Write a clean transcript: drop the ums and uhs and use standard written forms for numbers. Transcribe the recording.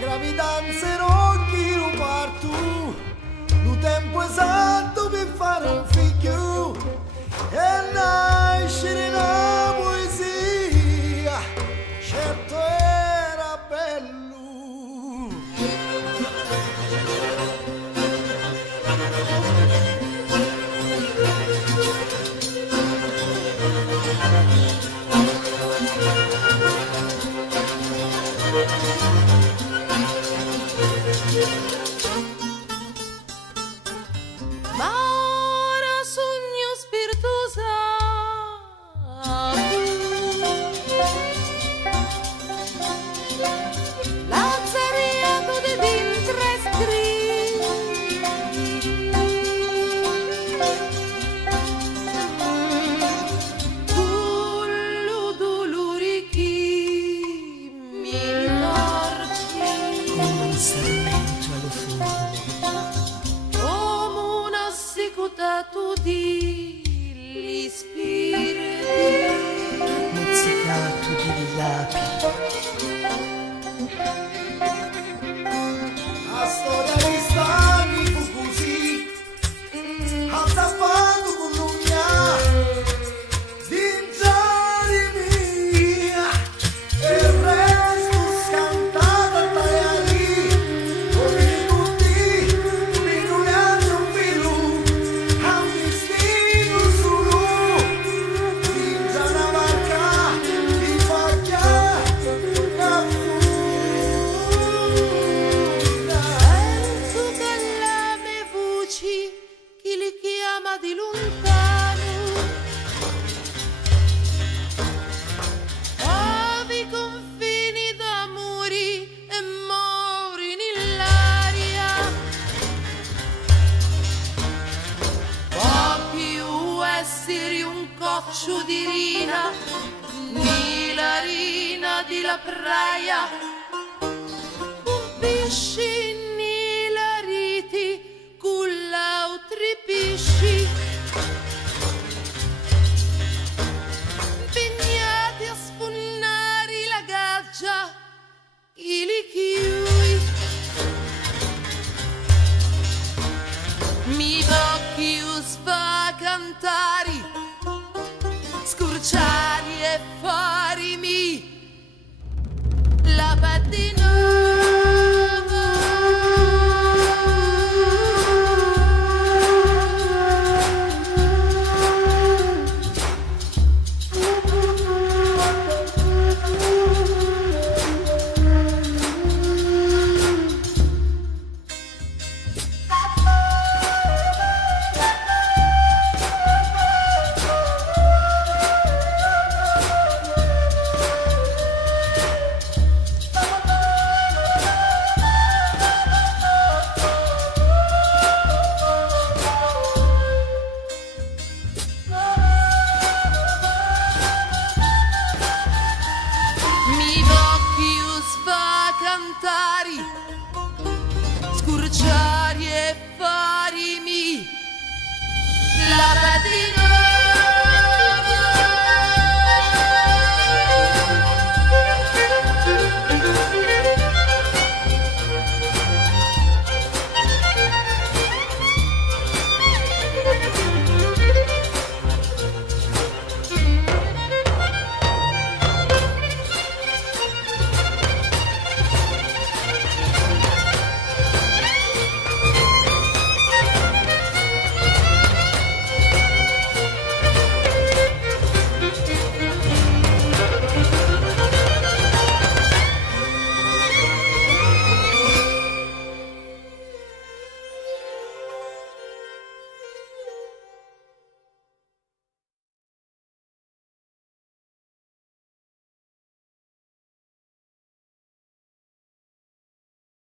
gravidanza rocchi un parto, il tempo esatto per fare un figlio e nascere una poesia, certo era bello. Ma ora sogno spiritosa Lazzariato di dintre Cullo dolori chi mi torci come un serpento allo fuoco, come un assicutato di spiriti mozzicato di lapi, La storia di stani fu così, azzappato con l'ugna, d'ingiari mia, e il resto scantato a tagliari, come tutti, mi non hanno un filo, a un destino solo, d'ingia una barca, di faccia, una Penso che le mie voci chi li chiama di lontano Avi confini d'amori e mori nell'aria Può più essere un coccio di rina Ni la rina di la praia Un pesce nella rete con l'altri pesci impegnati a sfonnare la gaggia i li chiui mi occhi fa cantare scurciari e farimi la pattina mi occhi fa cantare scurciari e farimi la patina